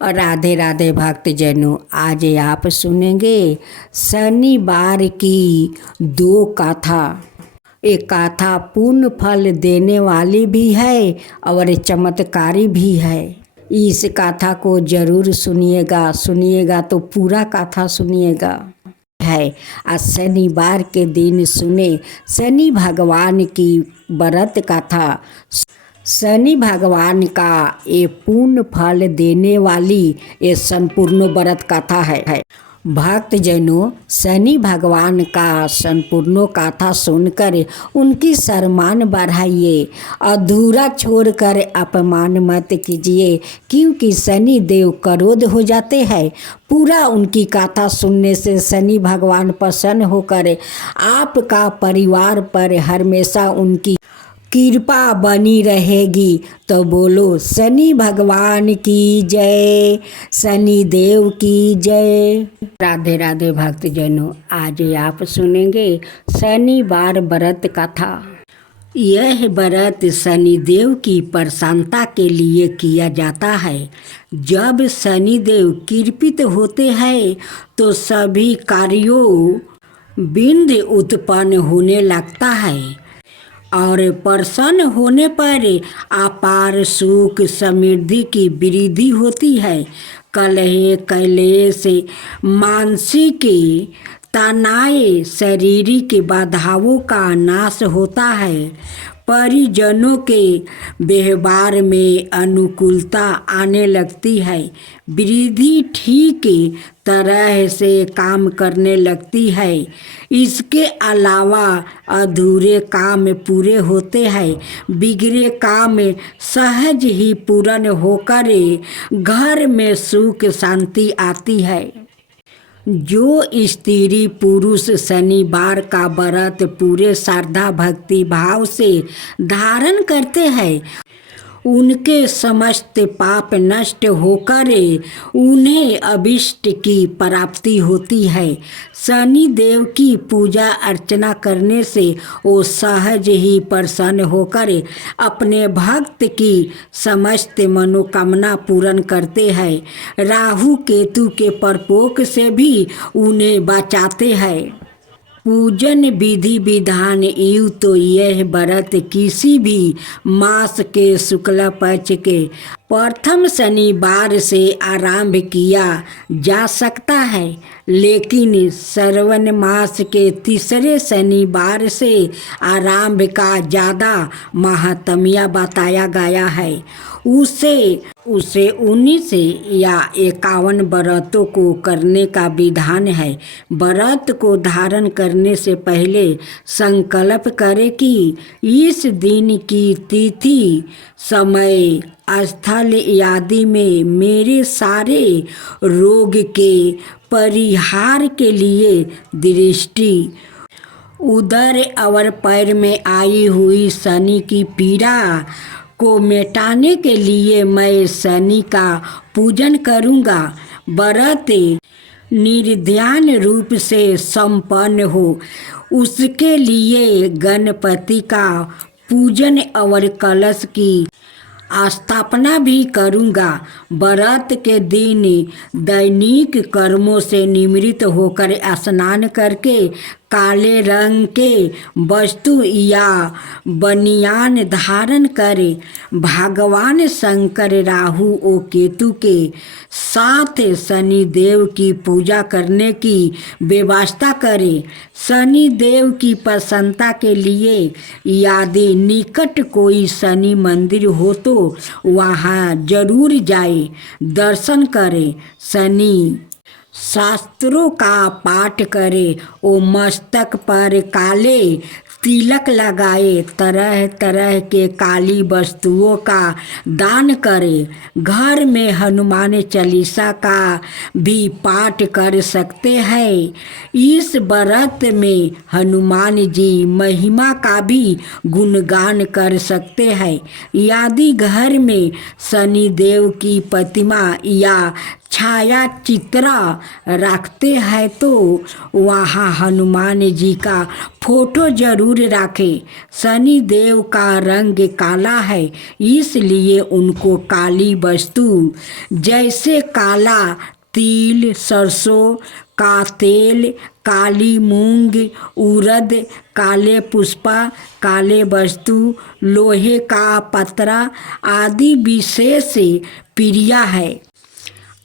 राधे राधे भक्तजनों, आज आप सुनेंगे शनिवार की दो गाथा। एक गाथा पूर्ण फल देने वाली भी है और चमत्कारी भी है। इस गाथा को जरूर सुनिएगा तो पूरा गाथा सुनिएगा है। आज शनिवार के दिन सुने शनि भगवान की व्रत कथा। शनि भगवान का ये पूर्ण फल देने वाली ये संपूर्ण व्रत कथा है। भक्तजनों, शनि भगवान का संपूर्ण कथा सुनकर उनकी सम्मान बढ़ाइए, अधूरा छोड़कर अपमान मत कीजिए, क्योंकि शनि देव क्रोध हो जाते हैं। पूरा उनकी कथा सुनने से शनि भगवान प्रसन्न होकर आपका परिवार पर हमेशा उनकी कृपा बनी रहेगी। तो बोलो शनि भगवान की जय, शनि देव की जय। राधे राधे भक्तजनों, आज आप सुनेंगे शनिवार व्रत कथा। यह व्रत शनिदेव की प्रसन्नता के लिए किया जाता है। जब शनिदेव कृपित होते हैं तो सभी कार्यों बिंद उत्पन्न होने लगता है और प्रसन्न होने पर अपार सुख समृद्धि की वृद्धि होती है। कलह क्लेश मानसिक तनाव शारीरिक बाधाओं का नाश होता है। परिजनों के व्यवहार में अनुकूलता आने लगती है। वृद्धि ठीक तरह से काम करने लगती है। इसके अलावा अधूरे काम पूरे होते हैं। बिगड़े काम सहज ही पूर्ण होकर घर में सुख शांति आती है। जो स्त्री पुरुष शनिवार का व्रत पूरे श्रद्धा भक्ति भाव से धारण करते हैं, उनके समस्त पाप नष्ट होकर उन्हें अभिष्ट की प्राप्ति होती है। शनि देव की पूजा अर्चना करने से वो सहज ही प्रसन्न होकर अपने भक्त की समस्त मनोकामना पूर्ण करते हैं। राहु केतु के प्रकोप से भी उन्हें बचाते हैं। पूजन विधि विधान यूँ तो यह व्रत किसी भी मास के शुक्ल पक्ष के प्रथम शनिवार से आरंभ किया जा सकता है, लेकिन श्रवण मास के तीसरे शनिवार से आरंभ का ज़्यादा महात्म्य बताया गया है। उसे 19 या 51 व्रतों को करने का विधान है। व्रत को धारण करने से पहले संकल्प करें कि इस दिन की तिथि समय स्थल आदि में मेरे सारे रोग के परिहार के लिए दृष्टि, उदर और पैर में आई हुई शनि की पीड़ा को मिटाने के लिए मैं शनि का पूजन करूँगा। व्रत निर्ध्यान रूप से संपन्न हो, उसके लिए गणपति का पूजन और कलश की स्थापना भी करूँगा। व्रत के दिन दैनिक कर्मों से निवृत्त होकर स्नान करके काले रंग के वस्तु या बनियान धारण करे। भगवान शंकर राहु और केतु के साथ शनि देव की पूजा करने की व्यवस्था करे। शनि देव की प्रसन्नता के लिए यदि निकट कोई शनि मंदिर हो तो वहाँ जरूर जाए, दर्शन करे, शनि शास्त्रों का पाठ करे, ओ मस्तक पर काले तिलक लगाए, तरह तरह के काली वस्तुओं का दान करे। घर में हनुमान चालीसा का भी पाठ कर सकते हैं। इस व्रत में हनुमान जी महिमा का भी गुणगान कर सकते हैं। यदि घर में शनि देव की प्रतिमा या छाया चित्र रखते हैं तो वहाँ हनुमान जी का फोटो जरूर रखें। शनि देव का रंग काला है, इसलिए उनको काली वस्तु जैसे काला तिल, सरसों का तेल, काली मूंग, उड़द, काले पुष्पा, काले वस्तु, लोहे का पतरा आदि विशेष प्रिय है।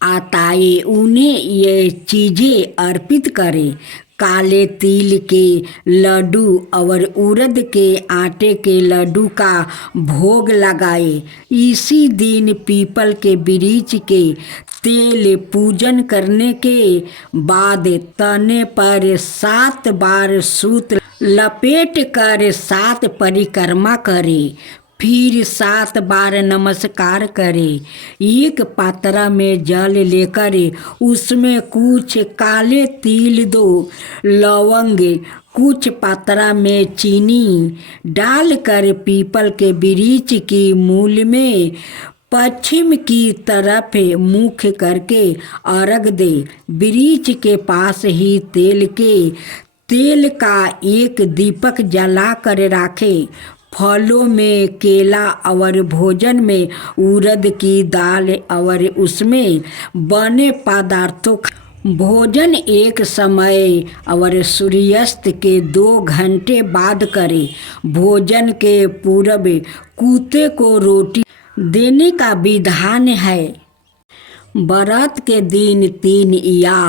आताए उन्हें ये चीज़ें अर्पित करें। काले तिल के लड्डू और उड़द के आटे के लड्डू का भोग लगाए। इसी दिन पीपल के वृक्ष के तेल पूजन करने के बाद तने पर 7 बार सूत्र लपेट कर 7 परिक्रमा करें। फिर 7 बार नमस्कार करें। एक पात्रा में जल लेकर उसमें कुछ काले तिल दो, लवंग, कुछ पात्रा में चीनी डालकर पीपल के वृक्ष की मूल में पश्चिम की तरफ मुख करके अर्घ दे। वृक्ष के पास ही तेल का एक दीपक जला कर रखे। फलों में केला और भोजन में उड़द की दाल और उसमें बने पदार्थों भोजन एक समय और सूर्यास्त के 2 घंटे बाद करें। भोजन के पूर्व कुत्ते को रोटी देने का विधान है। व्रत के दिन 3 या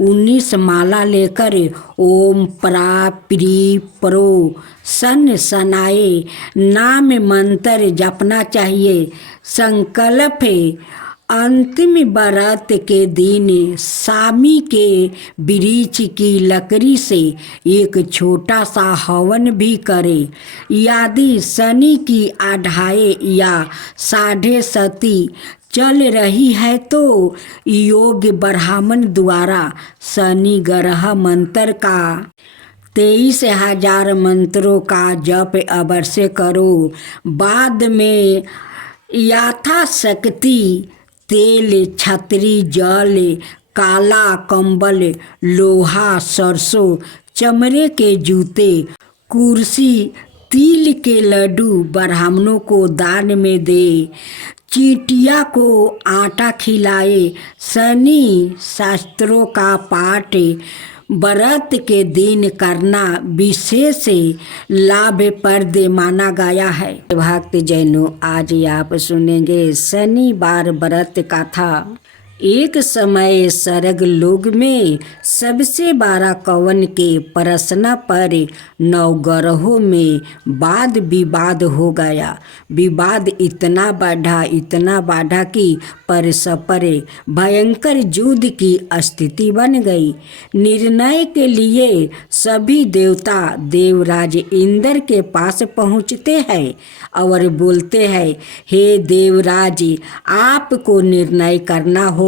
19 माला लेकर ओम परा प्री परो सन सनाए नाम मंत्र जपना चाहिए। संकल्प अंतिम व्रत के दिन सामी के वृक्ष की लकड़ी से एक छोटा सा हवन भी करे। यदि शनि की 2.5 या 7.5 चल रही है तो योग ब्राह्मण द्वारा शनि ग्रह मंत्र का 23,000 मंत्रों का जप अवश्य करो। बाद में यथाशक्ति तेल, छतरी, जल, काला कंबल, लोहा, सरसों, चमड़े के जूते, कुर्सी, तिल के लड्डू ब्राह्मणों को दान में दे। चींटिया को आटा खिलाए। शनि शास्त्रों का पाठ व्रत के दिन करना विशेष लाभप्रद माना गया है। भक्त जैनों, आज आप सुनेंगे शनिवार व्रत कथा। एक समय स्वर्ग लोक में सबसे बड़ा कवन के प्रश्न पर 9 ग्रहों में वाद विवाद हो गया। विवाद इतना बढ़ा कि परस्पर भयंकर युद्ध की स्थिति बन गई। निर्णय के लिए सभी देवता देवराज इंद्र के पास पहुँचते हैं और बोलते हैं, हे देवराज, आपको निर्णय करना होगा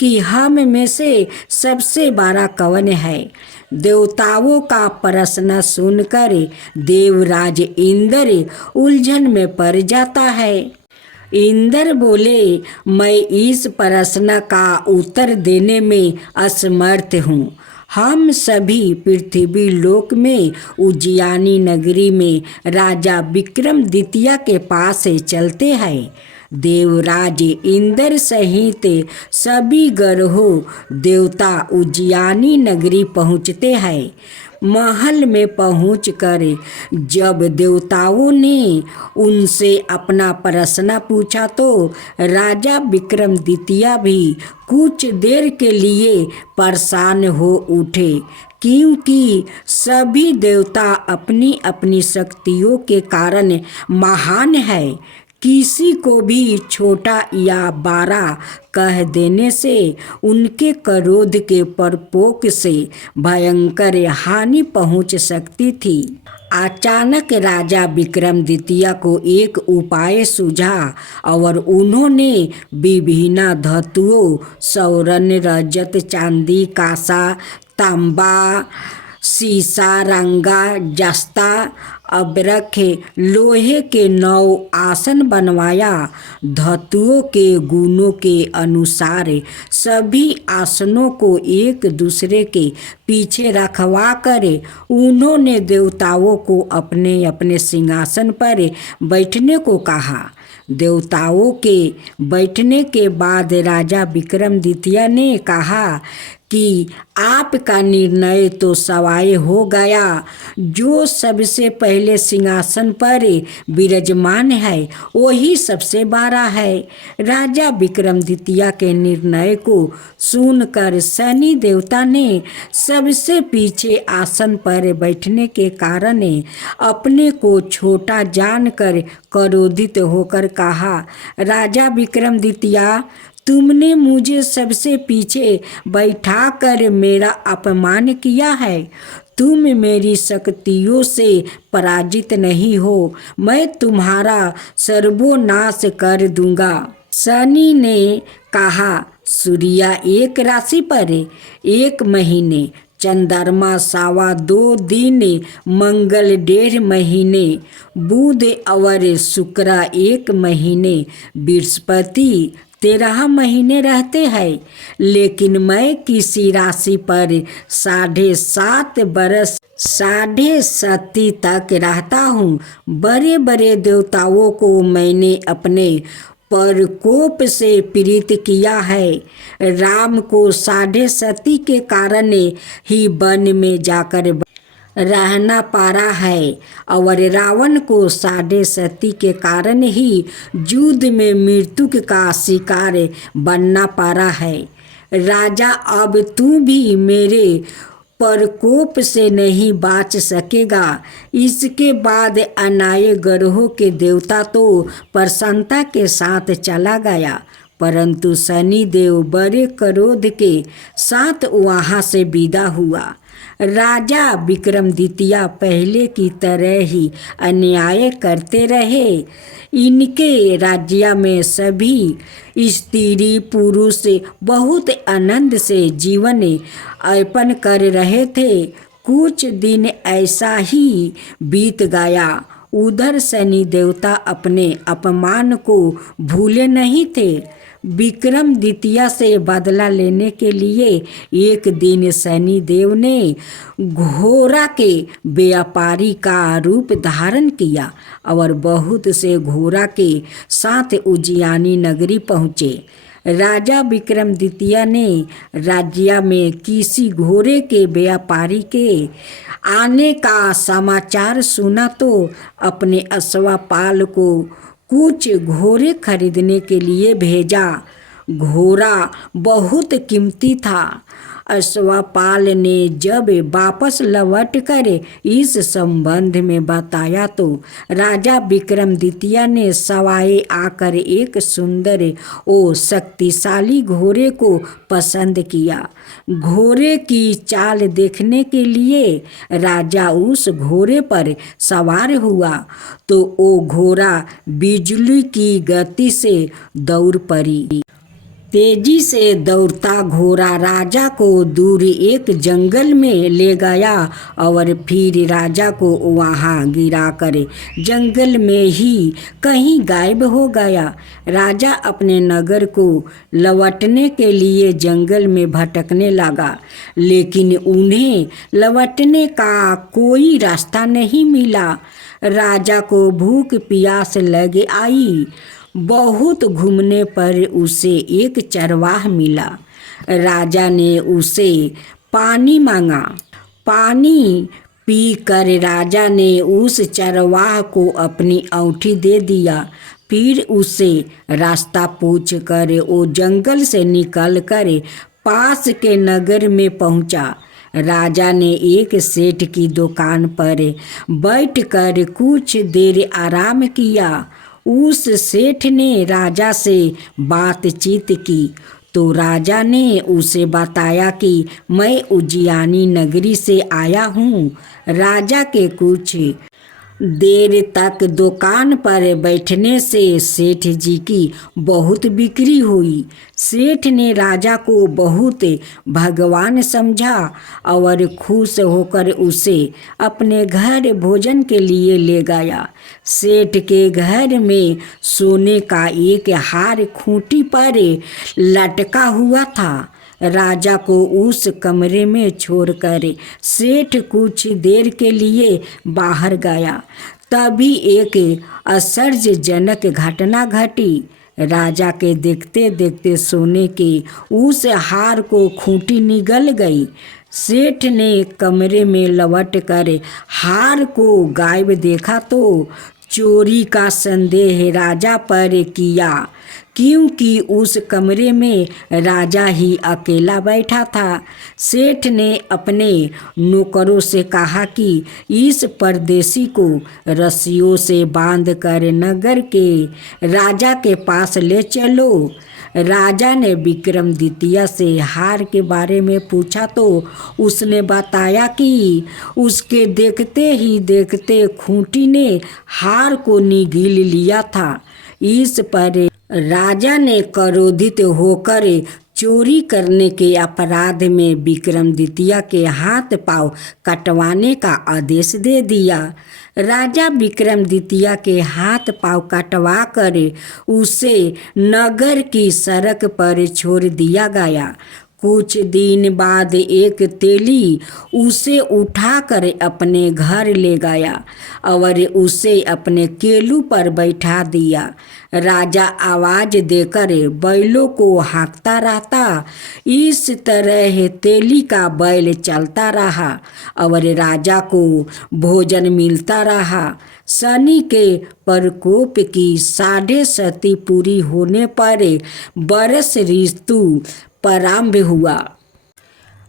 कि हम में से सबसे बड़ा कौन है। देवताओं का प्रश्न सुनकर देवराज इंद्र उलझन में पड़ जाता है। इंद्र बोले, मैं इस प्रश्न का उत्तर देने में असमर्थ हूँ। हम सभी पृथ्वी लोक में उज्जैनी नगरी में राजा विक्रमादित्य के पास चलते हैं। देवराज इंद्र सहित सभी ग्रहों देवता उज्जैनी नगरी पहुँचते हैं। महल में पहुंचकर जब देवताओं ने उनसे अपना प्रश्न पूछा तो राजा विक्रमादित्य भी कुछ देर के लिए परेशान हो उठे, क्योंकि सभी देवता अपनी अपनी शक्तियों के कारण महान है। किसी को भी छोटा या बड़ा कह देने से उनके क्रोध के प्रकोप से भयंकर हानि पहुंच सकती थी। अचानक राजा विक्रमादित्य को एक उपाय सूझा और उन्होंने विभिन्न धातुओं स्वर्ण, रजत, चांदी, कांसा, तांबा, सीसा, रंगा, जस्ता अब रखे लोहे के 9 आसन बनवाया, धातुओं के गुणों के अनुसार सभी आसनों को एक दूसरे के पीछे रखवा कर उन्होंने देवताओं को अपने अपने सिंहासन पर बैठने को कहा। देवताओं के बैठने के बाद राजा विक्रमादित्य ने कहा कि आपका निर्णय तो सवाय हो गया। जो सबसे पहले सिंहासन पर विराजमान है वही सबसे बड़ा है। राजा विक्रमादित्य के निर्णय को सुनकर शनि देवता ने सबसे पीछे आसन पर बैठने के कारण अपने को छोटा जानकर क्रोधित होकर कहा, राजा विक्रमादित्य, तुमने मुझे सबसे पीछे बैठाकर मेरा अपमान किया है। तुम मेरी शक्तियों से पराजित नहीं हो। मैं तुम्हारा सर्वनाश कर दूंगा। शनि ने कहा, सूर्य 1 राशि पर 1 महीने, चंद्रमा 2.25 दिन, मंगल 1.5 महीने, बुध और शुक्र 1 महीने, बृहस्पति 13 महीने रहते हैं। लेकिन मैं किसी राशि पर 7.5 बरस 7.5 तक रहता हूँ। बड़े बड़े देवताओं को मैंने अपने प्रकोप से पीड़ित किया है। राम को 7.5 के कारण ही वन में जाकर रहना पड़ा है और रावण को 7.5 के कारण ही युद्ध में मृत्यु का शिकार बनना पड़ा है। राजा, अब तू भी मेरे प्रकोप से नहीं बच सकेगा। इसके बाद अनाय ग्रहों के देवता तो प्रसन्नता के साथ चला गया, परंतु शनिदेव बड़े क्रोध के साथ वहाँ से विदा हुआ। राजा विक्रमादित्य पहले की तरह ही अन्याय करते रहे। इनके राज्य में सभी स्त्री पुरुष बहुत आनंद से जीवन यापन कर रहे थे। कुछ दिन ऐसा ही बीत गया। उधर शनि देवता अपने अपमान को भूले नहीं थे। विक्रमादित्य से बदला लेने के लिए एक दिन शनि देव ने घोड़ा के व्यापारी का रूप धारण किया और बहुत से घोड़ा के साथ उज्जैनी नगरी पहुँचे। राजा विक्रमादित्य ने राज्य में किसी घोड़े के व्यापारी के आने का समाचार सुना तो अपने अश्वपाल को कुछ घोड़े खरीदने के लिए भेजा। घोड़ा बहुत कीमती था। अश्वपाल ने जब वापस लौट कर इस संबंध में बताया तो राजा विक्रमादित्य ने सवाए आकर एक सुंदर और शक्तिशाली घोड़े को पसंद किया। घोड़े की चाल देखने के लिए राजा उस घोड़े पर सवार हुआ तो वो घोड़ा बिजली की गति से दौड़ पड़ी। तेजी से दौड़ता घोड़ा राजा को दूर एक जंगल में ले गया और फिर राजा को वहां गिराकर जंगल में ही कहीं गायब हो गया। राजा अपने नगर को लौटने के लिए जंगल में भटकने लगा, लेकिन उन्हें लौटने का कोई रास्ता नहीं मिला। राजा को भूख प्यास लग आई। बहुत घूमने पर उसे एक चरवाह मिला। राजा ने उसे पानी मांगा। पानी पीकर राजा ने उस चरवाह को अपनी अंगूठी दे दिया। फिर उसे रास्ता पूछकर वो जंगल से निकलकर पास के नगर में पहुंचा। राजा ने एक सेठ की दुकान पर बैठकर कुछ देर आराम किया। उस सेठ ने राजा से बातचीत की तो राजा ने उसे बताया कि मैं उज्जैनी नगरी से आया हूँ। राजा के कुछ देर तक दुकान पर बैठने से सेठ जी की बहुत बिक्री हुई। सेठ ने राजा को बहुत भगवान समझा और खुश होकर उसे अपने घर भोजन के लिए ले गया। सेठ के घर में सोने का एक हार खूंटी पर लटका हुआ था। राजा को उस कमरे में छोड़कर सेठ कुछ देर के लिए बाहर गया। तभी एक आश्चर्यजनक घटना घटी। राजा के देखते देखते सोने के उस हार को खूंटी निगल गई। सेठ ने कमरे में लौट कर हार को गायब देखा तो चोरी का संदेह राजा पर किया, क्योंकि उस कमरे में राजा ही अकेला बैठा था। सेठ ने अपने नौकरों से कहा कि इस परदेसी को रस्सियों से बांधकर नगर के राजा के पास ले चलो। राजा ने विक्रमादित्य से हार के बारे में पूछा तो उसने बताया कि उसके देखते ही देखते खूंटी ने हार को निगल लिया था। इस पर राजा ने क्रोधित होकर चोरी करने के अपराध में विक्रमादित्य के हाथ पांव कटवाने का आदेश दे दिया। राजा विक्रमादित्य के हाथ पांव कटवा कर उसे नगर की सड़क पर छोड़ दिया गया। कुछ दिन बाद एक तेली उसे उठाकर अपने घर ले गया और उसे अपने केलू पर बैठा दिया। राजा आवाज देकर बैलों को हाँकता रहता। इस तरह तेली का बैल चलता रहा और राजा को भोजन मिलता रहा। शनि के प्रकोप की 7.5 पूरी होने पर वर्ष ऋतु प्रारंभ हुआ।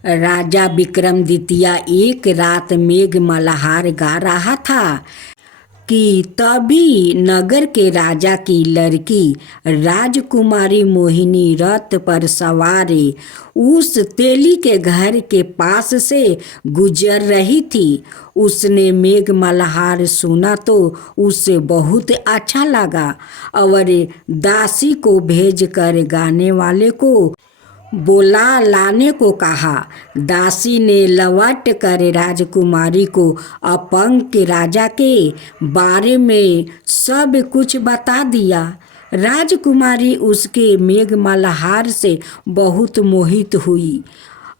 राजा विक्रमादित्य एक रात मेघ मल्हार गा रहा था कि तभी नगर के राजा की लड़की राजकुमारी मोहिनी रथ पर सवार उस तेली के घर के पास से गुजर रही थी। उसने मेघ मल्हार सुना तो उसे बहुत अच्छा लगा और दासी को भेजकर गाने वाले को बोला लाने को कहा। दासी ने लौट कर राजकुमारी को अपंग के राजा के बारे में सब कुछ बता दिया। राजकुमारी उसके मेघ मल्हार से बहुत मोहित हुई।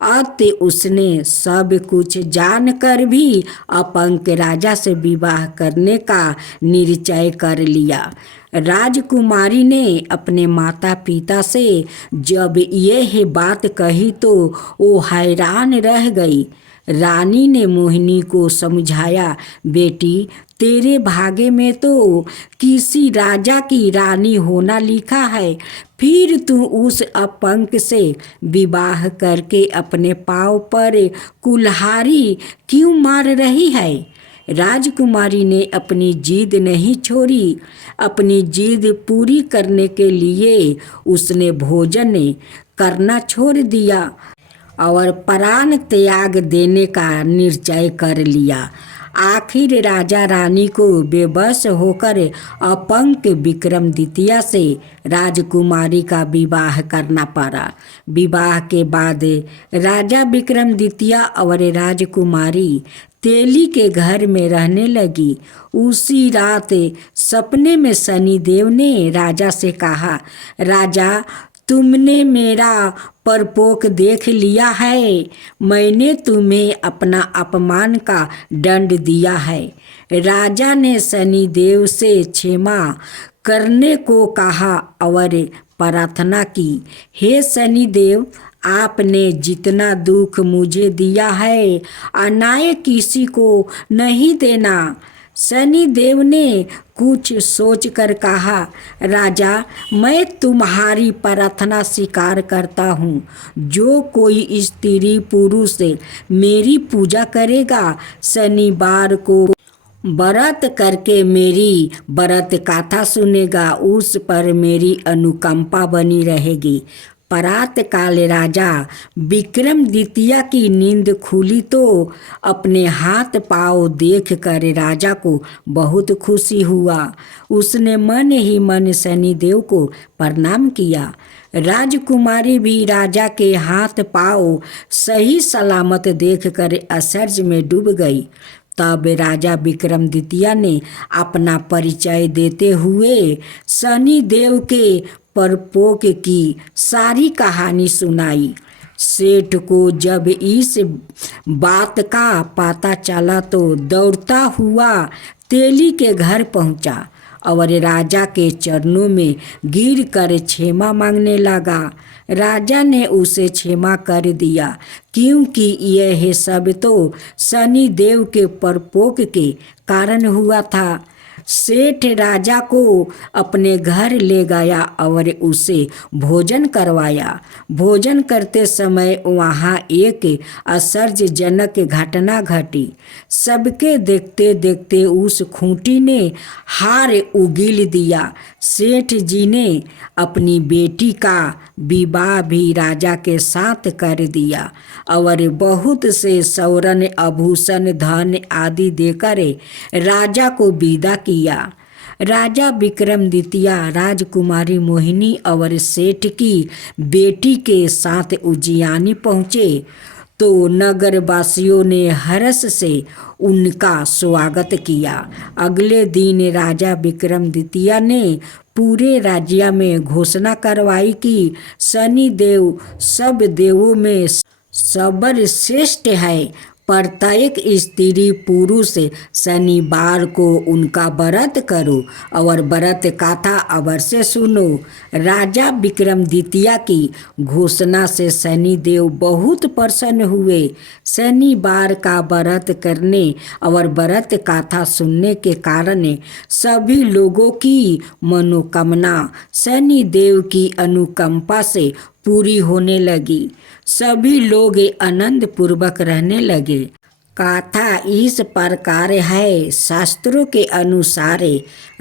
अतः उसने सब कुछ जानकर भी अपंग राजा से विवाह करने का निश्चय कर लिया। राजकुमारी ने अपने माता पिता से जब यह बात कही तो वो हैरान रह गई। रानी ने मोहिनी को समझाया, बेटी तेरे भाग्य में तो किसी राजा की रानी होना लिखा है, फिर तू उस अपंग से विवाह करके अपने पाँव पर कुल्हाड़ी क्यों मार रही है। राजकुमारी ने अपनी जिद नहीं छोड़ी। अपनी जिद पूरी करने के लिए उसने भोजन करना छोड़ दिया और प्राण त्याग देने का निश्चय कर लिया। आखिर राजा रानी को बेबस होकर अपंग विक्रमादित्य से राजकुमारी का विवाह करना पड़ा। विवाह के बाद राजा विक्रमादित्य और राजकुमारी तेली के घर में रहने लगी। उसी रात सपने में शनिदेव ने राजा से कहा, राजा तुमने मेरा परपोक देख लिया है। मैंने तुम्हें अपना अपमान का दंड दिया है। राजा ने शनिदेव से क्षमा करने को कहा और प्रार्थना की, हे शनिदेव आपने जितना दुख मुझे दिया है अनाय किसी को नहीं देना। शनिदेव ने कुछ सोचकर कहा, राजा मैं तुम्हारी प्रार्थना स्वीकार करता हूँ। जो कोई स्त्री पुरुष मेरी पूजा करेगा, शनिवार को व्रत करके मेरी व्रत कथा सुनेगा, उस पर मेरी अनुकंपा बनी रहेगी। प्रात काल राजा विक्रमादित्य की नींद खुली तो अपने हाथ पांव देख कर राजा को बहुत खुशी हुआ। उसने मन ही मन शनिदेव को प्रणाम किया। राजकुमारी भी राजा के हाथ पांव सही सलामत देखकर आश्चर्य में डूब गई। तब राजा विक्रमादित्य ने अपना परिचय देते हुए शनिदेव के परपोक की सारी कहानी सुनाई। सेठ को जब इस बात का पता चला तो दौड़ता हुआ तेली के घर पहुंचा और राजा के चरणों में गिरकर क्षमा मांगने लगा। राजा ने उसे क्षमा कर दिया क्योंकि यह सब तो शनिदेव के परपोक के कारण हुआ था। सेठ राजा को अपने घर ले गया और उसे भोजन करवाया। भोजन करते समय वहाँ एक आश्चर्यजनक घटना घटी। सबके देखते देखते उस खूंटी ने हार उगील दिया। सेठ जी ने अपनी बेटी का विवाह भी राजा के साथ कर दिया और बहुत से स्वर्ण आभूषण धन आदि देकर राजा को विदा किया। राजा विक्रमादित्य राजकुमारी मोहिनी और सेठ की बेटी के साथ उज्जैनी पहुँचे तो नगरवासियों ने हर्ष से उनका स्वागत किया। अगले दिन राजा विक्रमादित्य ने पूरे राज्य में घोषणा करवाई कि शनिदेव सब देवों में सर्वश्रेष्ठ है। प्रत्येक स्त्री पुरुष शनिवार को उनका व्रत करो और व्रत कथा अवश्य सुनो। राजा विक्रमादित्य की घोषणा से शनिदेव बहुत प्रसन्न हुए। शनिवार का व्रत करने और व्रत कथा सुनने के कारण सभी लोगों की मनोकामना शनिदेव की अनुकंपा से पूरी होने लगी। सभी लोग आनंद पूर्वक रहने लगे। कथा इस प्रकार है। शास्त्रों के अनुसार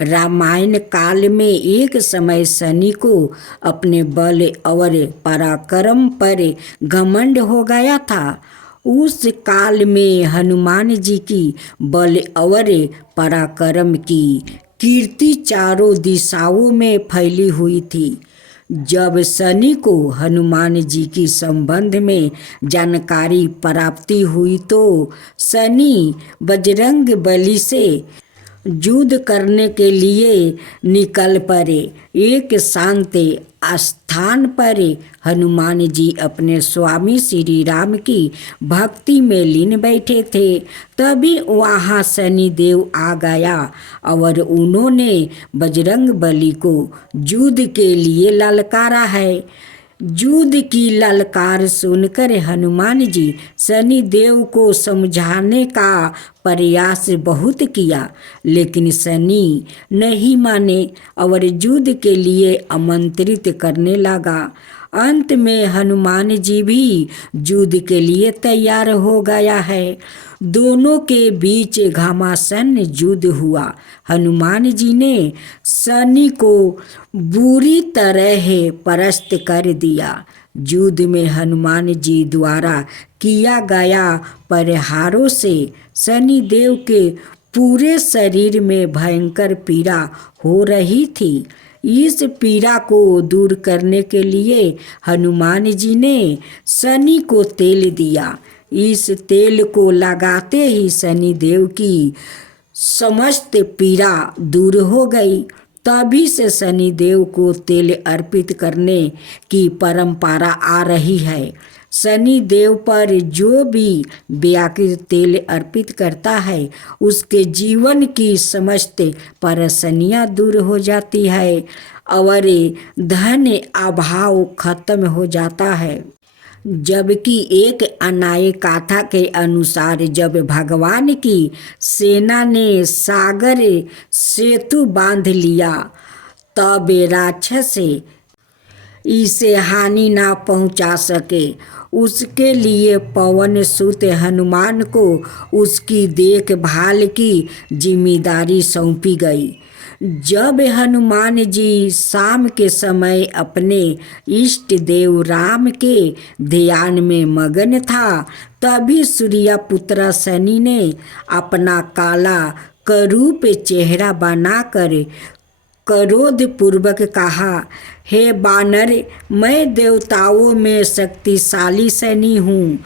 रामायण काल में एक समय शनि को अपने बल और पराक्रम पर घमंड हो गया था। उस काल में हनुमान जी की बल और पराक्रम की कीर्ति चारों दिशाओं में फैली हुई थी। जब शनि को हनुमान जी की संबंध में जानकारी प्राप्ति हुई तो शनि बजरंग बली से युद्ध करने के लिए निकल पड़े। एक शांत स्थान पर हनुमान जी अपने स्वामी श्री राम की भक्ति में लीन बैठे थे। तभी वहाँ शनिदेव आ गया और उन्होंने बजरंग बली को युद्ध के लिए ललकारा है। युद्ध की ललकार सुनकर हनुमान जी शनिदेव को समझाने का प्रयास बहुत किया, लेकिन शनि नहीं माने और युद्ध के लिए आमंत्रित करने लगा। अंत में हनुमान जी भी युद्ध के लिए तैयार हो गया है। दोनों के बीच घमासान युद्ध हुआ। हनुमान जी ने शनि को बुरी तरह परास्त कर दिया। युद्ध में हनुमान जी द्वारा किया गया प्रहारों से शनिदेव के पूरे शरीर में भयंकर पीड़ा हो रही थी। इस पीड़ा को दूर करने के लिए हनुमान जी ने शनि को तेल दिया। इस तेल को लगाते ही शनिदेव की समस्त पीड़ा दूर हो गई। तभी से शनिदेव को तेल अर्पित करने की परंपरा आ रही है। शनिदेव पर जो भी व्यक्ति तेल अर्पित करता है उसके जीवन की समस्त परेशानियां दूर हो जाती है और धन अभाव खत्म हो जाता है। जबकि एक अन्य कथा के अनुसार जब भगवान की सेना ने सागर सेतु बांध लिया तब राक्षस इसे हानि ना पहुंचा सके। उसके लिए पवन सुत हनुमान को उसकी देखभाल की जिम्मेदारी सौंपी गई। जब हनुमान जी शाम के समय अपने इष्ट देव राम के ध्यान में मगन था, तभी सूर्य पुत्र शनि ने अपना काला करूप चेहरा बनाकर क्रोध पूर्वक कहा, हे बानर, मैं देवताओं में शक्तिशाली शनि हूँ।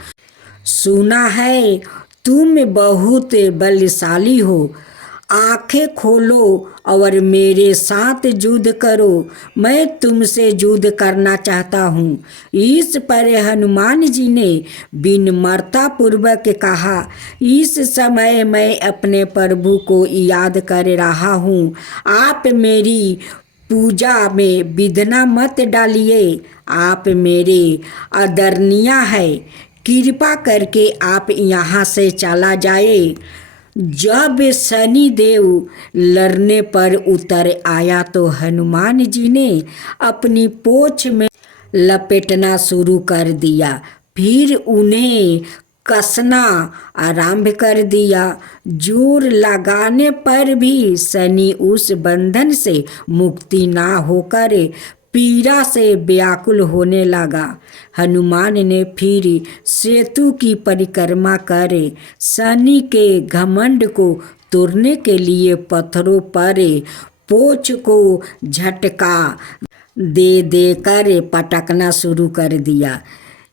सुना है तुम बहुत बलशाली हो। आंखें खोलो और मेरे साथ युद्ध करो। मैं तुमसे युद्ध करना चाहता हूँ। इस पर हनुमान जी ने विनम्रता पूर्वक कहा, इस समय मैं अपने प्रभु को याद कर रहा हूँ। आप मेरी पूजा में विघ्न मत डालिए। आप मेरे आदरणीय है, कृपा करके आप यहाँ से चला जाए। जब शनि देव लड़ने पर उतर आया तो हनुमान जी ने अपनी पोछ में लपेटना शुरू कर दिया, फिर उन्हें कसना आरंभ कर दिया। जोर लगाने पर भी शनि उस बंधन से मुक्ति ना होकर पीड़ा से व्याकुल होने लगा। हनुमान ने फिर सेतु की परिक्रमा कर शनि के घमंड को तोड़ने के लिए पत्थरों पर पोछ को झटका दे देकर पटकना शुरू कर दिया।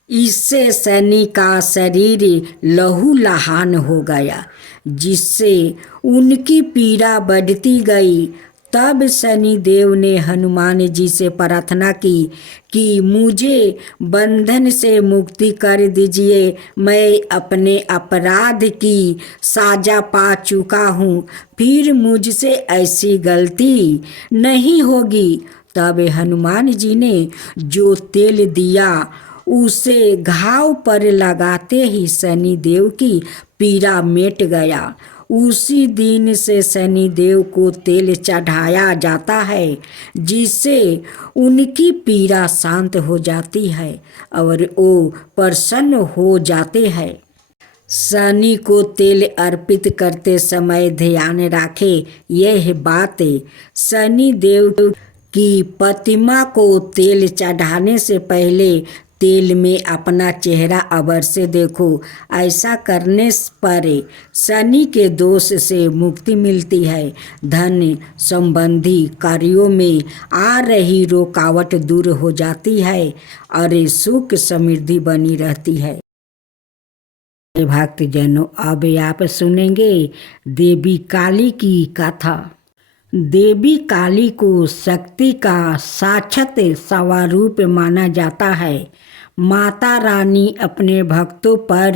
इससे शनि का शरीर लहूलुहान हो गया, जिससे उनकी पीड़ा बढ़ती गई। तब शनि देव ने हनुमान जी से प्रार्थना की कि मुझे बंधन से मुक्ति कर दीजिए। मैं अपने अपराध की सजा पा चुका हूँ, फिर मुझसे ऐसी गलती नहीं होगी। तब हनुमान जी ने जो तेल दिया उसे घाव पर लगाते ही शनि देव की पीड़ा मिट गया। उसी दिन से शनि देव को तेल चढ़ाया जाता है, जिससे उनकी पीड़ा शांत हो जाती है और वो प्रसन्न हो जाते हैं। शनि को तेल अर्पित करते समय ध्यान रखें यह बात, शनि देव की प्रतिमा को तेल चढ़ाने से पहले तेल में अपना चेहरा अवश्य देखो। ऐसा करने पर शनि के दोष से मुक्ति मिलती है। धन संबंधी कार्यों में आ रही रुकावट दूर हो जाती है और सुख समृद्धि बनी रहती है। भक्तजनों, अब आप सुनेंगे देवी काली की कथा। देवी काली को शक्ति का साक्षात स्वरूप माना जाता है। माता रानी अपने भक्तों पर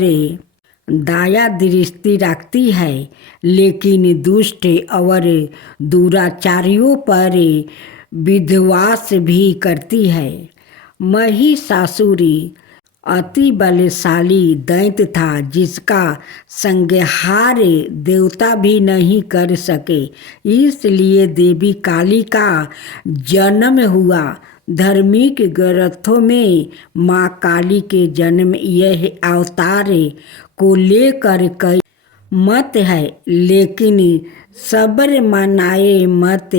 दया दृष्टि रखती है, लेकिन दुष्ट और दुराचारियों पर विध्वंस भी करती है। महिषासुर अति बलशाली दैत्य था, जिसका संहार देवता भी नहीं कर सके। इसलिए देवी काली का जन्म हुआ। धार्मिक ग्रंथों में माँ काली के जन्म यह अवतार को लेकर कई मत है, लेकिन सबर मनाए मत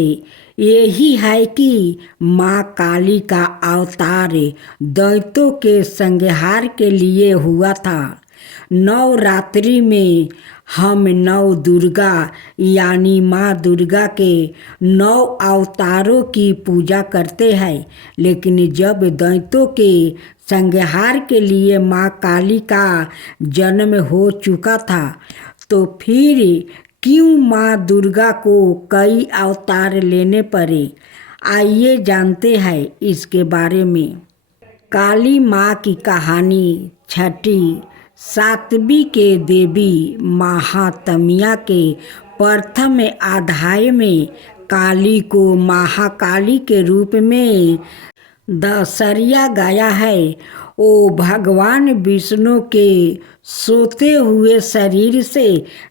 यही है कि माँ काली का अवतार दैत्यों के संहार के लिए हुआ था। नवरात्रि में हम नव दुर्गा यानी माँ दुर्गा के 9 अवतारों की पूजा करते हैं, लेकिन जब दैत्यों के संहार के लिए माँ काली का जन्म हो चुका था, तो फिर क्यों माँ दुर्गा को कई अवतार लेने पड़े? आइए जानते हैं इसके बारे में। काली माँ की कहानी छठी सातवीं के देवी महात्म्य के प्रथम अध्याय में काली को महाकाली के रूप में दर्शाया गया है। वो भगवान विष्णु के सोते हुए शरीर से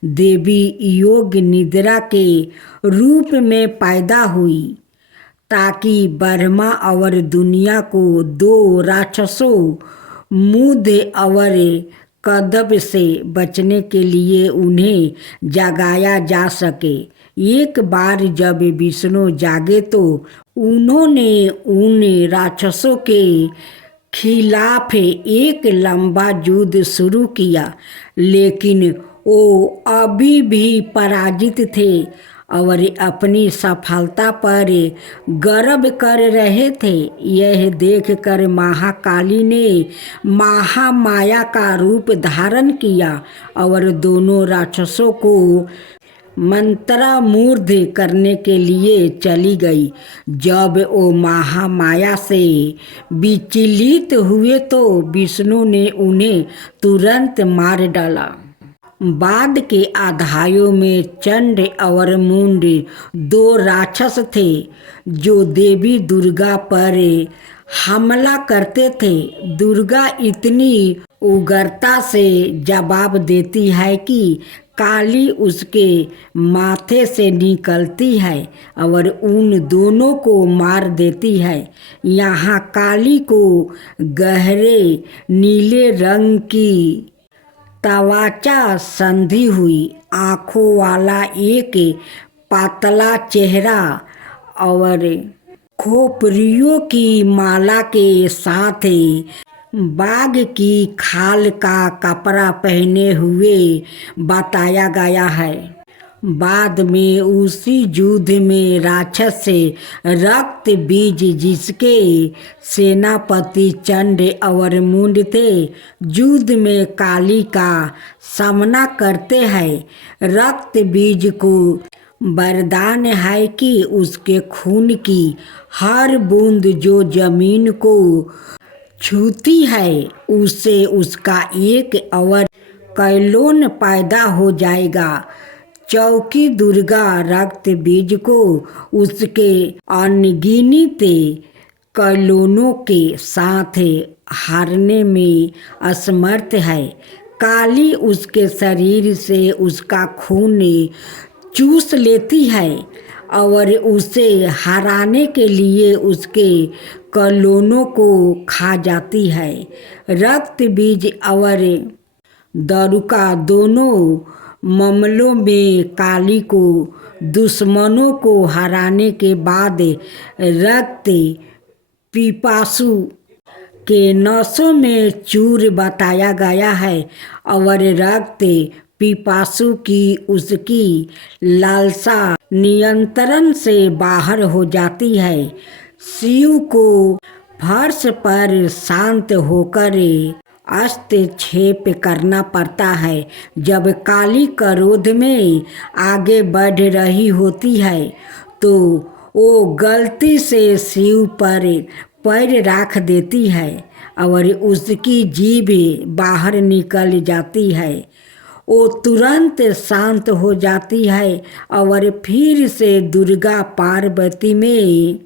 देवी योग निद्रा के रूप में पैदा हुई, ताकि ब्रह्मा और दुनिया को 2 राक्षसों मुद और कदब से बचने के लिए उन्हें जगाया जा सके। एक बार जब विष्णु जागे तो उन्होंने उन राक्षसों के खिलाफ एक लंबा युद्ध शुरू किया, लेकिन वो अभी भी पराजित थे और अपनी सफलता पर गर्व कर रहे थे। यह देखकर महाकाली ने महामाया का रूप धारण किया और दोनों राक्षसों को मंत्रमुग्ध करने के लिए चली गई। जब वो महामाया से विचलित हुए तो विष्णु ने उन्हें तुरंत मार डाला। बाद के अध्यायों में चंड और मुंड दो राक्षस थे जो देवी दुर्गा पर हमला करते थे। दुर्गा इतनी उग्रता से जवाब देती है कि काली उसके माथे से निकलती है और उन दोनों को मार देती है। यहाँ काली को गहरे नीले रंग की त्वचा संधी हुई आँखों वाला एक पतला चेहरा और खोपड़ियों की माला के साथ बाघ की खाल का कपड़ा पहने हुए बताया गया है। बाद में उसी युद्ध में राक्षस से रक्त बीज जिसके सेनापति चंड और मुंड थे युद्ध में काली का सामना करते हैं। रक्त बीज को वरदान है कि उसके खून की हर बूंद जो जमीन को छूती है उससे उसका एक और कैलोन पैदा हो जाएगा। चौकी दुर्गा रक्त बीज को उसके अनगिनत कैलोनों के साथ हारने में असमर्थ है। काली उसके शरीर से उसका खून चूस लेती है और उसे हराने के लिए उसके कैलोनों को खा जाती है। रक्त बीज और दारुका दोनों मामलों में काली को दुश्मनों को हराने के बाद रक्त पिपासु के नसों में चूर बताया गया है और रक्त पिपासु की उसकी लालसा नियंत्रण से बाहर हो जाती है। शिव को फर्श पर शांत होकर हस्तक्षेप करना पड़ता है। जब काली क्रोध में आगे बढ़ रही होती है तो वो गलती से शिव पर पैर रख देती है और उसकी जीभ बाहर निकल जाती है। वो तुरंत शांत हो जाती है और फिर से दुर्गा पार्वती में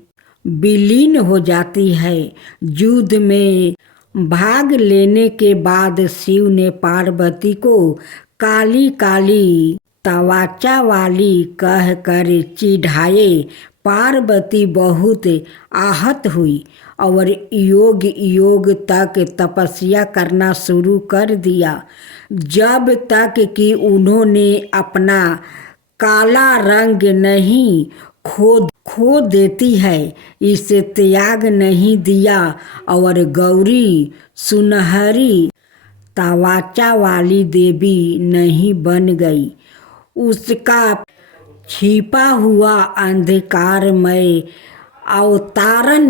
विलीन हो जाती है। युद्ध में भाग लेने के बाद शिव ने पार्वती को काली काली त्वचा वाली कहकर चिढ़ाए। पार्वती बहुत आहत हुई और योग योग तक तपस्या करना शुरू कर दिया जब तक कि उन्होंने अपना काला रंग नहीं खो देती है इसे त्याग नहीं दिया और गौरी सुनहरी त्वचा वाली देवी नहीं बन गई। उसका छिपा हुआ अंधकारमय अवतारण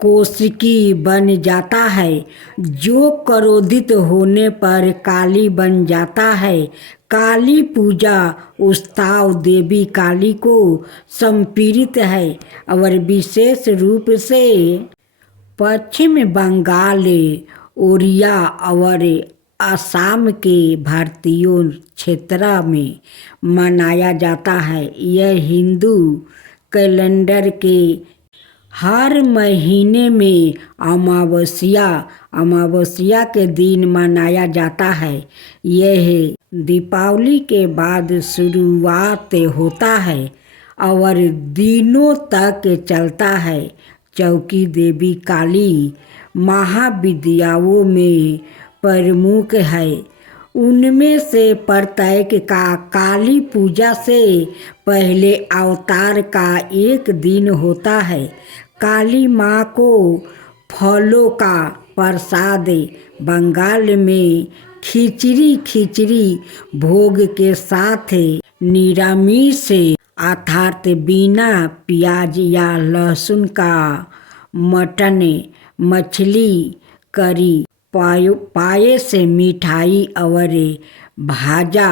कोशिकी बन जाता है जो क्रोधित होने पर काली बन जाता है। काली पूजा उत्सव देवी काली को समर्पित है और विशेष रूप से पश्चिम बंगाल, ओडिशा और असम के भारतीय क्षेत्र में मनाया जाता है। यह हिंदू कैलेंडर के हर महीने में अमावस्या के दिन मनाया जाता है। यह दीपावली के बाद शुरुआत होता है और दिनों तक चलता है। चौकी देवी काली महाविद्याओं में प्रमुख है। उनमें से प्रत्येक का काली पूजा से पहले अवतार का एक दिन होता है। काली माँ को फलों का प्रसाद बंगाल में खिचड़ी भोग के साथ निरामिष अर्थात बिना प्याज या लहसुन का मटन मछली करी पायस मिठाई और भाजा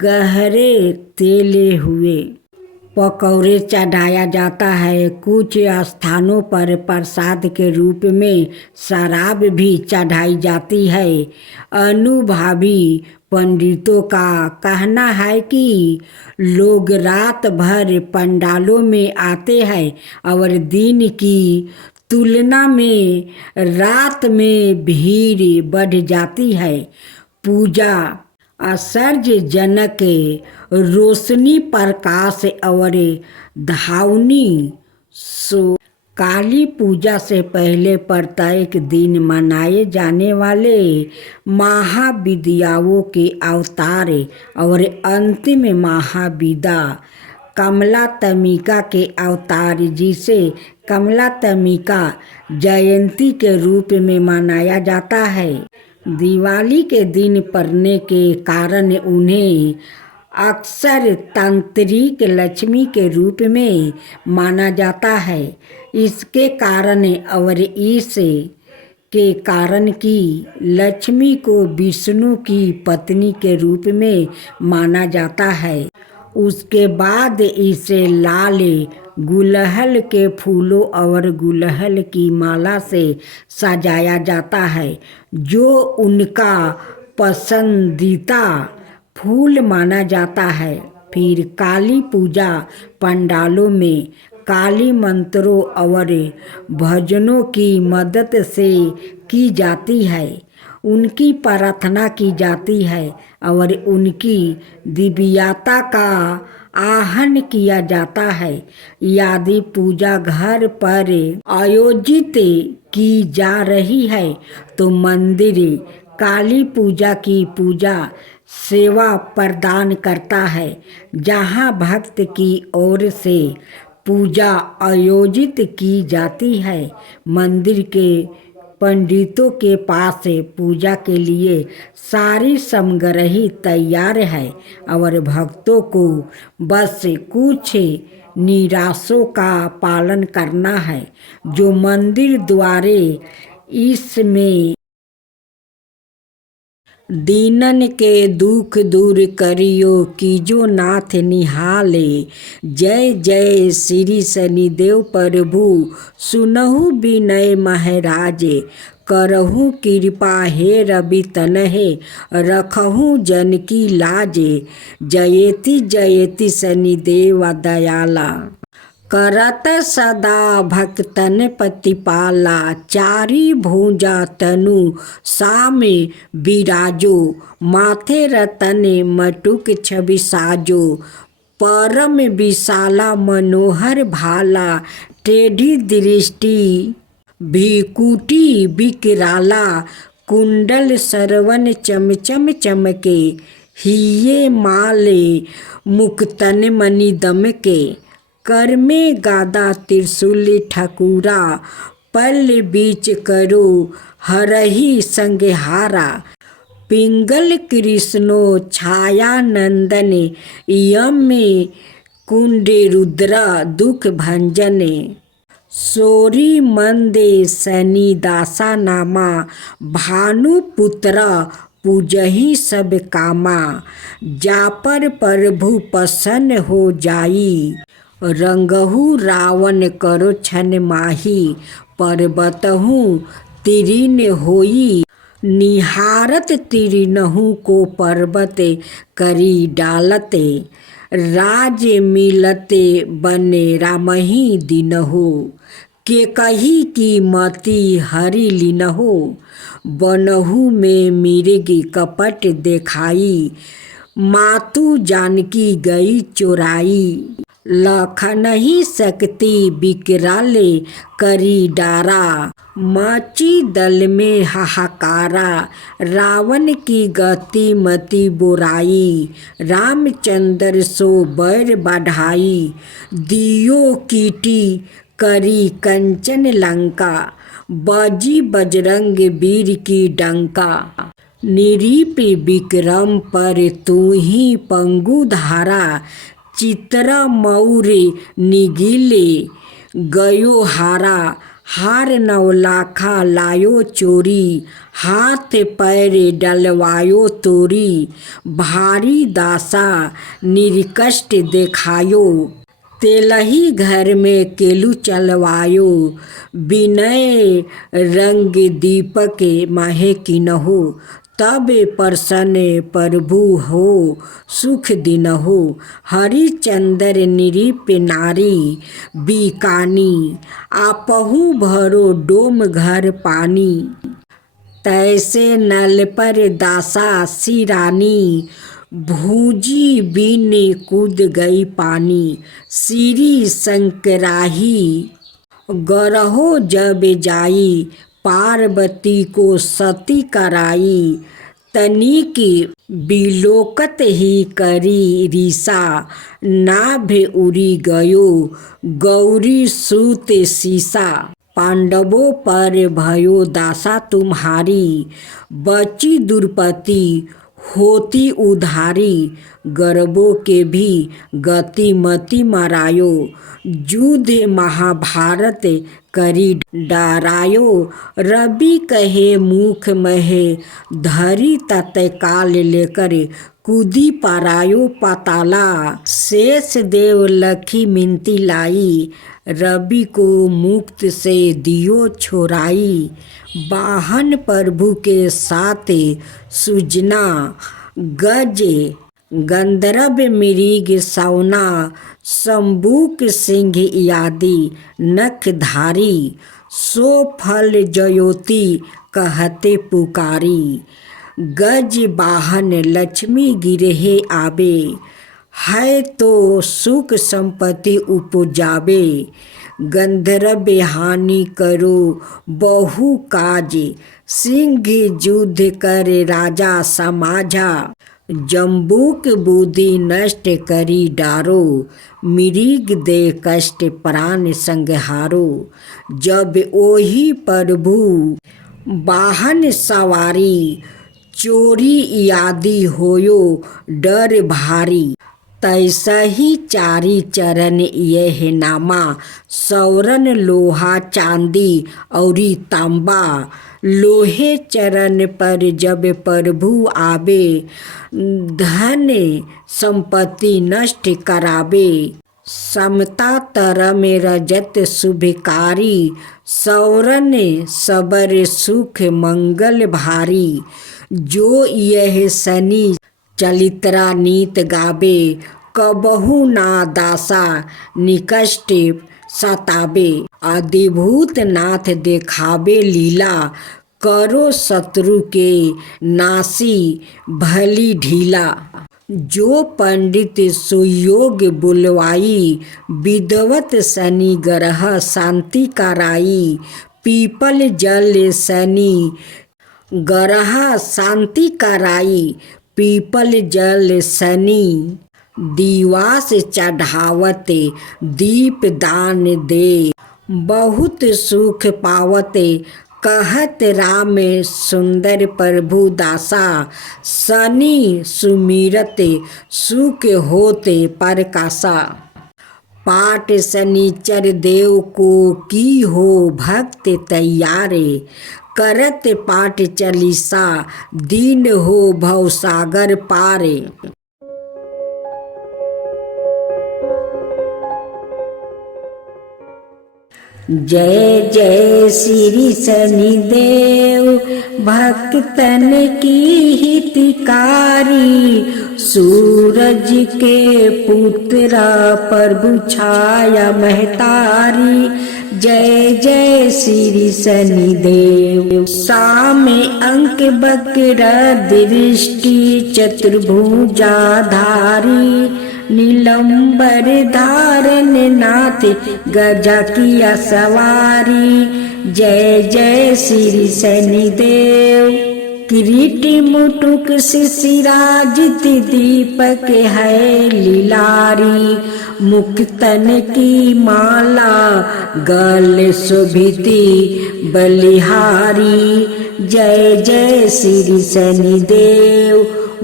गहरे तेले हुए पकौड़े चढ़ाया जाता है। कुछ स्थानों पर प्रसाद के रूप में शराब भी चढ़ाई जाती है। अनुभवी पंडितों का कहना है कि लोग रात भर पंडालों में आते हैं और दिन की तुलना में रात में भीड़ बढ़ जाती है। पूजा आश्चर्यजनक रोशनी प्रकाश और धावनी सो काली पूजा से पहले प्रत्येक दिन मनाए जाने वाले महाविद्याओं के अवतार और अंतिम महाविद्या कमलात्मिका के अवतार जिसे कमलात्मिका जयंती के रूप में मनाया जाता है। दिवाली के दिन पड़ने के कारण उन्हें अक्सर तांत्रिक लक्ष्मी के रूप में माना जाता है। इसके कारण और इस के कारण कि लक्ष्मी को विष्णु की पत्नी के रूप में माना जाता है। उसके बाद इसे लाल गुलहल के फूलों और गुलहल की माला से सजाया जाता है जो उनका पसंदीदा फूल माना जाता है। फिर काली पूजा पंडालों में काली मंत्रों और भजनों की मदद से की जाती है। उनकी प्रार्थना की जाती है और उनकी दिव्यता का आहन किया जाता है। यदि पूजा घर पर आयोजित की जा रही है तो मंदिर काली पूजा की पूजा सेवा प्रदान करता है। जहाँ भक्त की ओर से पूजा आयोजित की जाती है, मंदिर के पंडितों के पास पूजा के लिए सारी सामग्री तैयार है और भक्तों को बस कुछ निर्देशों का पालन करना है जो मंदिर द्वारे इसमें दीनन के दुख दूर करियो कीजो नाथ निहाले। जय जय श्री शनिदेव प्रभु सुनहु विनय महाराज। करहु कृपा हे रवि तनहे रखहु जन की लाजे। जयति जयति शनिदेव दयाला करत सदा भक्तन प्रतिपाला। चारी भुजा तनु सामे विराजो माथे रतन मटुक छवि साजो। परम विशाला मनोहर भाला टेढ़ी दृष्टि भिकुटी विकराला। कुंडल सरवन चमचम चमके हिये माले मुक्तन मणि दमके। कर में गादा त्रिशूल ठकुरा पल बीच करो हरहि संहारा। पिंगल कृष्णो छाया नंदन यम में कुंडे रुद्र दुख भंजन। सोरी मंदे शनि दासा नामा भानुपुत्र पूजहि सब कामा। जा पर प्रभु प्रसन्न हो जाई रंगहु रावण करो छन माही। पर्वतहु तीरीन होई निहारत तीरिनहु को पर्वत करी डालते। राज मिलते बने रामहि दिनहु के कही की मति हरि लिनहु। बनहु में मिर्ग कपट देखाई मातु जानकी गई चोराई। लखन ही सकती बिकराले करी डारा, मची दल में हाहाकारा। रावण की गति मति बुराई, रामचंद्र सो बैर बढ़ाई। दियो कीटी करी कंचन लंका, बजी बजरंग वीर की डंका। निरीप विक्रम पर तू ही पंगु धारा, चित्रा मौर्य निगिले गयो हारा। हार नवलाखा लायो चोरी, हाथ पैर डलवायो तोरी। भारी दासा निरकष्ट देखायो, तेलही घर में केलू चलवायो। विनय रंग दीपक माहे किनहो, तब प्रसन्न प्रभु हो सुख दिनहो। हरिचंद्र निरीप नारी बिकानी, आपहु भरो डोम घर पानी। तैसे नल पर दासा सिरानी, भूजी बीन कूद गई पानी। श्री शंकराही गरहो जब जाई, पार्वती को सती कराई। तनिक बिलोकत ही करी रीसा, नाभ उड़ी गयो गौरी सूत सीसा। पांडवों पर भयो दासा तुम्हारी, बची दुर्पति होती उधारी। गर्वों के भी गति मति मरायो, युद्ध महाभारत करी डरायो। रवि कहे मुख महे धरी, तत्काल लेकर कूदी पारायो पाताला। शेष देव लखी मिनती लाई, रवि को मुक्त से दियो छोराई। वाहन प्रभु के साथ सुजना, गज गंधर्व मृग सौना। शंबुक सिंह आदि नखधारी, सो फल जयोति कहते पुकारी। गज वाहन लक्ष्मी गिरहे आवे, है तो सुख संपत्ति उपजावे। गंधर्व हानि करो बहु काज, सिंह युद्ध कर राजा समाजा। जम्बूक बुद्धि नष्ट करी डारो, मृग दे कष्ट प्राण संहारो। जब ओही प्रभु वाहन सवारी, चोरी आदि होयो डर भारी। तैसा ही चारी चरण यह नामा, सौरन लोहा चांदी औरी तांबा। लोहे चरण पर जब प्रभु आवे, धन संपत्ति नष्ट करावे। समता तरम रजत शुभकारी, सौरन सबर सुख मंगल भारी। जो यह शनि चलित्रा नीत गावे, कबहु ना दासा निकष्ट सतावे। अधिभूत नाथ देखावे लीला, करो शत्रु के नासी भली ढीला। जो पंडित सुयोग बुलवाई, विदवत शनि ग्रह शांति कराई। पीपल जल शनि ग्रह शांति कराई, पीपल जल शनि। दिवास चढ़ावत दीप दान दे, बहुत सुख पावते। कहत राम सुंदर प्रभु दासा, शनि सुमिरत सुख होते परकासा। पाठ शनिचर देव को की हो भक्त तैयारे, करत पाठ चालीसा दीन हो भवसागर पारे। जय जय श्री शनिदेव, भक्तन की हितकारी। सूरज के पुत्र प्रभु छाया महतारी, जय जय श्री शनिदेव। सा में अंक बक्र दृष्टि चतुर्भुजाधारी नीलंबर धारण नाथ गजा किया सवारी। जय जय श्री शनिदेव। किरीट मुटुक शिशिराजित दीपक है लीलारी मुक्तन की माला गल शोभिती बलिहारी। जय जय श्री शनिदेव।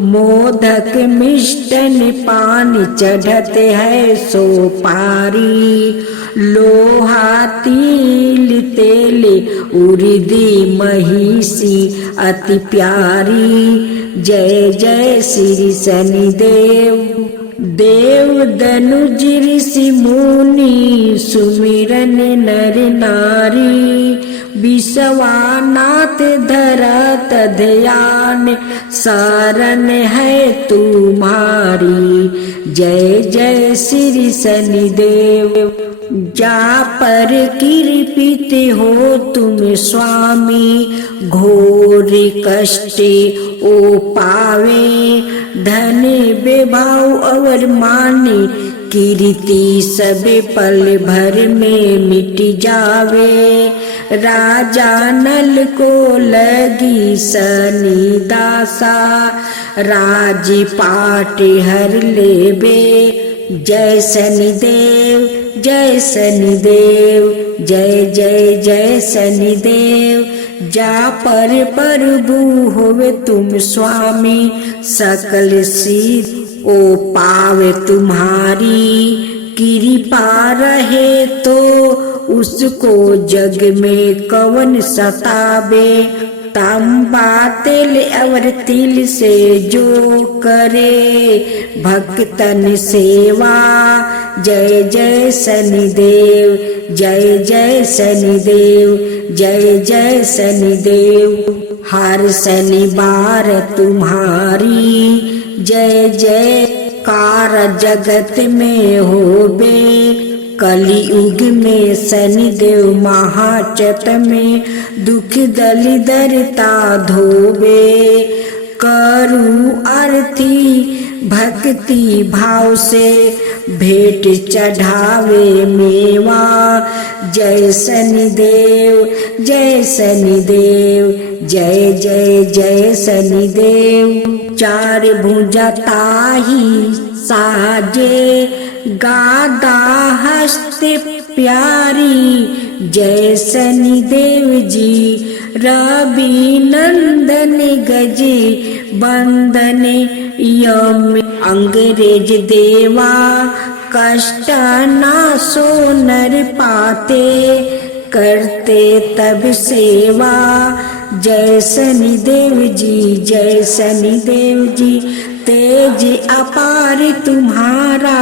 मोदक मिष्टन पान चढ़त है सोपारी लोहा तिल तेल उर्दी महिषी अति प्यारी। जय जय श्री शनिदेव। देव दनुज ऋषि मुनि सुमिरन नर नारी विश्वानाथ धरत ध्यान शरण है तुम्हारी। जय जय श्री शनिदेव। जा पर कृपित हो तुम स्वामी घोर कष्ट ओ पावे धन विभाव और माने कीर्ति सब पल भर में मिट जावे। राजा नल को लगी शनि दासा राजपाट हर लेबे। जय शनिदेव जय शनिदेव जय जय जय शनिदेव। जा पर प्रभु होवे तुम स्वामी सकल सिद्ध ओ पावे तुम्हारी। कृपा रहे तो उसको जग में कवन सतावे। तांबा तेल और तिल से जो करे भक्तन सेवा। जय जय शनिदेव जय जय शनिदेव जय जय शनिदेव। हर शनिवार तुम्हारी जय जयकार जगत में होबे। कलियुग में शनिदेव महाचत में दुख दलिदरता धोबे। करूं आरती भक्ति भाव से भेंट चढ़ावे मेवा। जय शनिदेव जय शनिदेव जय जय जय शनिदेव। चार भुजा ताही साजे गादा हस्त प्यारी। जय शनिदेव जी रवि नंदन गजे बंदन यम अंग्रेज देवा। कष्ट ना सो नर पाते करते तब सेवा। जय शनिदेव जी जय शनिदेव जी। तेज अपार तुम्हारा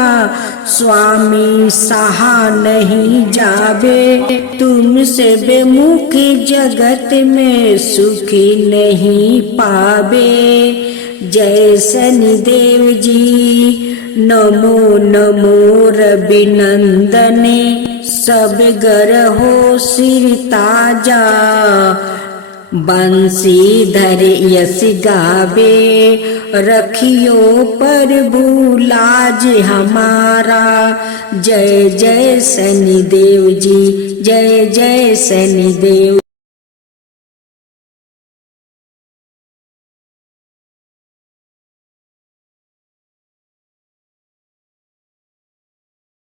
स्वामी सहा नहीं जावे। तुमसे बेमुख जगत में सुखी नहीं पावे। जय शनिदेव जी नमो नमो रवि नंदने सब गरहो सिर ताजा। बंसीधर यश गावे रखियो प्रभु लाज हमारा। जय जय शनिदेव जी जय जय शनिदेव।